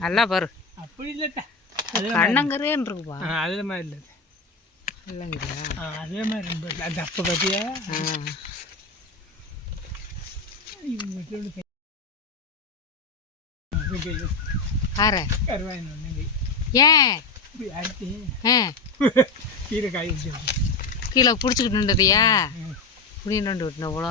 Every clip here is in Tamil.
நல்லா பாரு. அப்படி இல்லைதா கண்ணங்கரேன்னு இருக்குப்பா அதே மாதிரி இல்லை இல்லைங்கய்யா அதே மாதிரி ரொம்ப அது அப்போ பார்த்தியா ஆற கருவாயின் ஒன்றுங்க ஏன்? இப்படி அறுத்து ஆ. கீரை காய் வச்சு கீழே பிடிச்சிக்கிட்டு நின்றதையா புடின்னு விட்டுன இவ்வளோ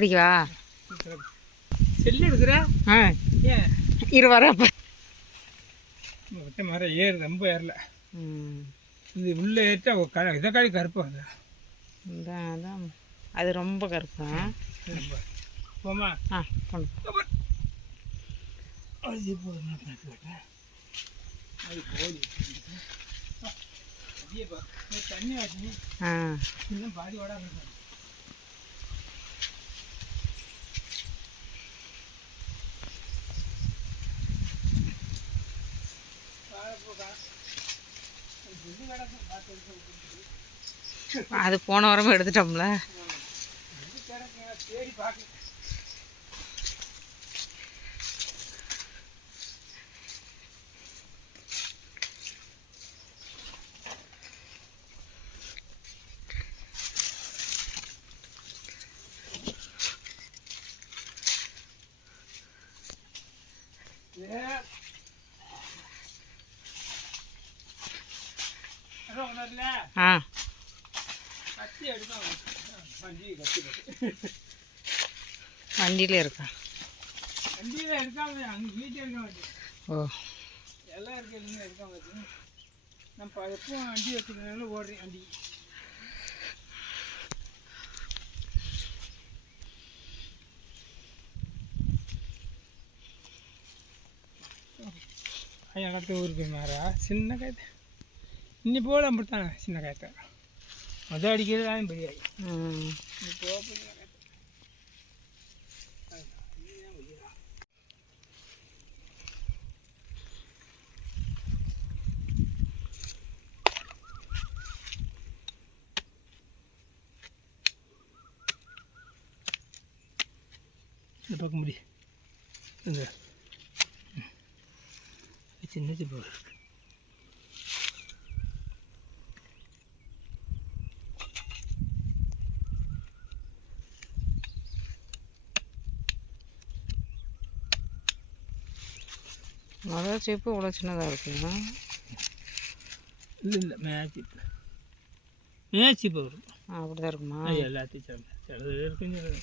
பிடிக்கவா செல்லு எடுக்கிற ஆ இரு வரப்ப மொட்டை மரம் ஏறு ரொம்ப ஏறல. இது உள்ளே ஏறிட்டா ஒரு க இதை காடி கருப்பு அது? அதான் அதான் அது ரொம்ப கருப்பேன் போமா ஆ கொண்டு அது போதும் அது போதும். தண்ணி ஆச்சு இன்னும் பாதி ஓடாம இருக்கு. அது போன வாரமும் எடுத்துட்டோம்ல தேடி பார்க்க ஆ கத்தி வண்டி கத்தி வண்டியில இருக்கா வண்டியில் ஓ எல்லாம் இருக்கிறதுங்க எடுக்காம நம்ம எப்பவும் வண்டி வச்சுக்கிறதுனால ஓடுறேன் வண்டி எங்கள் ஊருக்கு மாறா சின்ன கதை இன்னி போல அப்படித்தான் சின்ன காயத்தை மொதல் அடிக்கிறது தான் பெரிய பார்க்க முடியும் சின்ன போக பெரிய காயத்தை இந்த பக்கம் முடி இந்த ம். சின்ன சின்ன இருக்கு முதல் சீப்பு இவ்வளோ சின்னதாக இருக்குங்க. இல்லை இல்லை மேட்ச் மேட்ச் இப்போ வரும் அப்படி தான் இருக்குமா? எல்லாத்தையும் சொல்ல சிலது இருக்கும் சிலது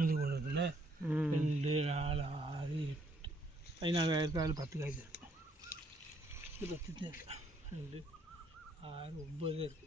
இது இருக்குல்ல ம். ரெண்டு நாலு ஆறு எட்டு பதினாறு இருக்காது பத்து காய்ச்சி இருக்கும் இது பத்து தான் இருக்கு